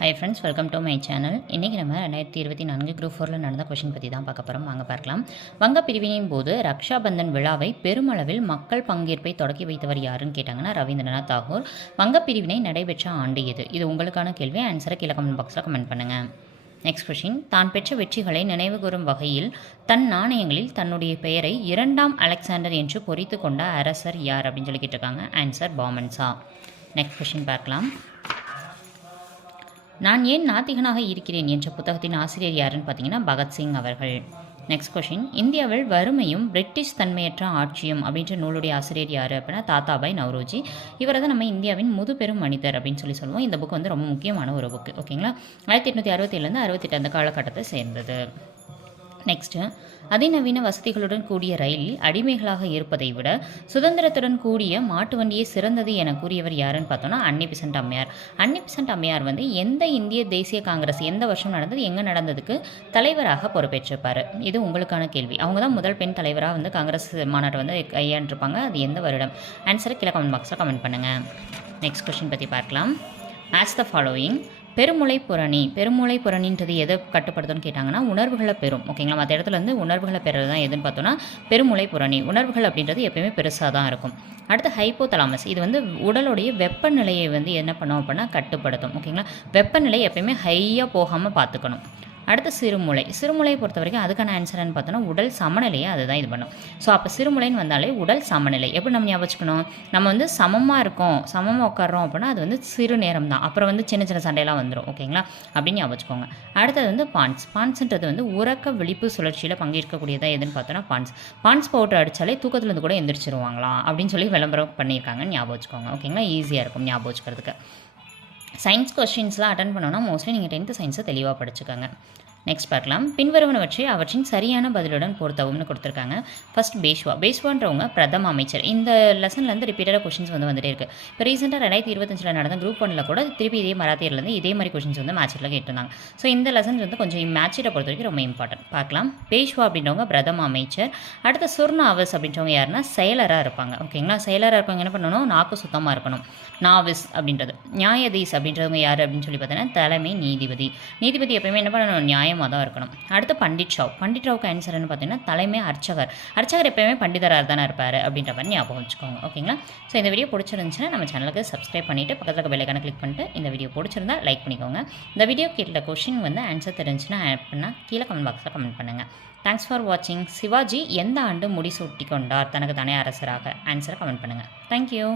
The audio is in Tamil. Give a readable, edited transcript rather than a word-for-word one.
Hi friends, welcome to my channel. இன்றைக்கி நம்ம 2024 குரூப் 4 நடந்த கொஷின் பற்றி தான் பார்க்க போகிறோம். வாங்க பார்க்கலாம். வங்க பிரிவினையின் போது ரக்ஷாபந்தன் விழாவை பெருமளவில் மக்கள் பங்கேற்பை தொடக்கி வைத்தவர் யாருன்னு கேட்டாங்கன்னா ரவீந்திரநாத் தாகூர். வங்க பிரிவினை நடைபெற்ற ஆண்டு எது? இது உங்களுக்கான கேள்வி. ஆன்சரை கீழே கமெண்ட் பாக்ஸில் கமெண்ட் பண்ணுங்கள். நெக்ஸ்ட் கொஷின், தான் பெற்ற வெற்றிகளை நினைவுகூரும் வகையில் தன் நாணயங்களில் தன்னுடைய பெயரை 2ஆம் அலெக்சாண்டர் என்று பொறித்து கொண்ட அரசர் யார் அப்படின்னு சொல்லி கேட்டிருக்காங்க. ஆன்சர் பாமன்சா. நெக்ஸ்ட் கொஷின் பார்க்கலாம். நான் ஏன் நாத்திகனாக இருக்கிறேன் என்ற புத்தகத்தின் ஆசிரியர் யாருன்னு பார்த்தீங்கன்னா பகத்சிங் அவர்கள். நெக்ஸ்ட் கொஷின், இந்தியாவில் வறுமையும் பிரிட்டிஷ் தன்மையற்ற ஆட்சியும் அப்படின்ற நூலுடைய ஆசிரியர் யார் அப்படின்னா தாத்தாபாய் நவ்ரோஜி. இவரை தான் நம்ம இந்தியாவின் முதுபெரும் மனிதர் அப்படின்னு சொல்லுவோம். இந்த புக் வந்து ரொம்ப முக்கியமான ஒரு புக்கு. ஓகேங்களா, 1867 68 அந்த காலகட்டத்தை சேர்ந்தது. நெக்ஸ்ட்டு, அதிநவீன வசதிகளுடன் கூடிய ரயிலில் அடிமைகளாக இருப்பதை விட சுதந்திரத்துடன் கூடிய மாட்டு வண்டியே சிறந்தது என கூறியவர் யாருன்னு பார்த்தோன்னா அன்னி பெசன்ட் அம்மையார். அன்னி பெசன்ட் அம்மையார் வந்து எந்த இந்திய தேசிய காங்கிரஸ் எந்த வருஷம் நடந்தது, எங்கே நடந்ததுக்கு தலைவராக பொறுப்பேற்றிருப்பார்? இது உங்களுக்கான கேள்வி. அவங்க தான் முதல் பெண் தலைவராக வந்து காங்கிரஸ் மாநாட்டை வந்து கையாண்டிருப்பாங்க. அது எந்த வருடம்? ஆன்சரை கீழே கமெண்ட் பாக்ஸில் கமெண்ட் பண்ணுங்கள். நெக்ஸ்ட் கொஸ்டின் பற்றி பார்க்கலாம். ஆஸ் த ஃபாலோயிங், பெருமுளை புறணின்றது எதை கட்டுப்படுத்தும்னு கேட்டாங்கன்னா உணர்வுகளை பெறும். ஓகேங்களா, மற்ற இடத்துல வந்து உணர்வுகளை பெறுறது தான் எதுன்னு பார்த்தோன்னா பெருமுளை புறணி. உணர்வுகள் அப்படின்றது எப்பயுமே பெருசாக தான் இருக்கும். அடுத்து ஹைப்போதலாமஸ், இது வந்து உடலுடைய வெப்பநிலையை வந்து என்ன பண்ணும் அப்படின்னா கட்டுப்படுத்தும். ஓகேங்களா, வெப்பநிலை எப்பயுமே ஹையாக போகாமல் பார்த்துக்கணும். அடுத்து சிறுமுளையை பொறுத்த வரைக்கும் அதுக்கான ஆன்சர்னு பார்த்தோன்னா உடல் சமநிலையை அதுதான் இது பண்ணும். ஸோ அப்போ சிறுமுளைன்னு வந்தாலே உடல் சமநிலை. எப்படி நம்ம ஞாபகம் வச்சுக்கணும்? நம்ம வந்து சமமாக உட்காரோம் அப்படின்னா அது வந்து சிறு நேரம் தான். அப்புறம் வந்து சின்ன சின்ன சண்டையெல்லாம் வந்துடும். ஓகேங்களா, அப்படின்னு ஞாபகம் வச்சுக்கோங்க. அடுத்தது வந்து பான்ஸ்ன்றது வந்து உறக்க விழிப்பு சுழற்சியில் பங்கேற்கக்கூடியதாக எதுன்னு பார்த்தோன்னா பான்ஸ் பவுடர் அடித்தாலே தூக்கத்துலேருந்து கூட எந்திரிச்சிருவாங்களாம் அப்படின்னு சொல்லி விளம்பரம் பண்ணியிருக்காங்கன்னு ஞாபகம் வச்சுக்கோங்க. ஓகேங்களா, ஈஸியாக இருக்கும் ஞாபகம் வச்சுக்கிறதுக்கு. சயின்ஸ் கொஸ்டின்ஸ்லாம் அட்டன் பண்ணோன்னா மோஸ்ட்லி நீங்கள் 10th சயின்ஸை தெளிவாக படிச்சுக்கோங்க. நெக்ஸ்ட் பார்க்கலாம். பின்வருவனவற்றை அவற்றின் சரியான பதிலுடன் பொருத்தவும்னு கொடுத்துருக்காங்க. ஃபர்ஸ்ட் பேஷ்வான்றவங்க பிரதம அமைச்சர். இந்த லெசன்லேருந்து ரிப்பீட்டடாக கொஷின்ஸ் வந்து வந்துட்டே இருக்குது. இப்போ ரீசெண்டாக 2025 நடந்த குரூப் 1 கூட திருப்பி இதே மராத்தியிலேருந்து இதே மாதிரி கொஷின்ஸ் வந்து மேட்சில் கேட்டிருந்தாங்க. ஸோ இந்த லெசன்ஸ் வந்து கொஞ்சம் மேட்சை பொறுத்த வரைக்கும் ரொம்ப இம்பார்ட்டன்ட். பார்க்கலாம். பேஷ்வா அப்படின்றவங்க பிரதம அமைச்சர். அடுத்த சுர்நாவஸ் அப்படின்றவங்க யாருன்னா செயலராக இருப்பாங்க. ஓகேங்களா, செயலராக இருக்கவங்க என்ன பண்ணணும்? நாக்கு சுத்தமாக இருக்கணும். நாவிஸ் அப்படின்றது. நியாயதீஸ் அப்படின்றவங்க யார் அப்படின்னு சொல்லி பார்த்தீங்கன்னா தலைமை நீதிபதி எப்பயுமே என்ன பண்ணணும்? நியாயமாக தான் இருக்கணும். அடுத்து பண்டிட்ராவுக்கு ஆன்சர்னு பார்த்தீங்கன்னா தலைமை அர்ச்சகர் எப்பயுமே பண்டிதராக தானே இருப்பார் அப்படின்ற மாதிரி ஞாபகம் வச்சுக்கோங்க. ஓகேங்களா, ஸோ இந்த வீடியோ பிடிச்சிருந்துச்சுன்னா நம்ம சேனலுக்கு சப்ஸ்கிரைப் பண்ணிவிட்டு பக்கத்தில் இருக்க பெல் ஐகானை கிளிக் பண்ணிட்டு இந்த வீடியோ பிடிச்சிருந்தா லைக் பண்ணிக்கோங்க. இந்த வீடியோ கேட்ட கொஷின் வந்து ஆன்சர் தெரிஞ்சுன்னா அப்படின்னா கீழே கமெண்ட் பாக்ஸில் கமெண்ட் பண்ணுங்கள். தேங்க்ஸ் ஃபார் வாட்சிங். சிவாஜி எந்த ஆண்டு முடிசூட்டி கொண்டார் தனக்கு தானே அரசராக? ஆன்சரை கமெண்ட் பண்ணுங்கள். தேங்க்யூ.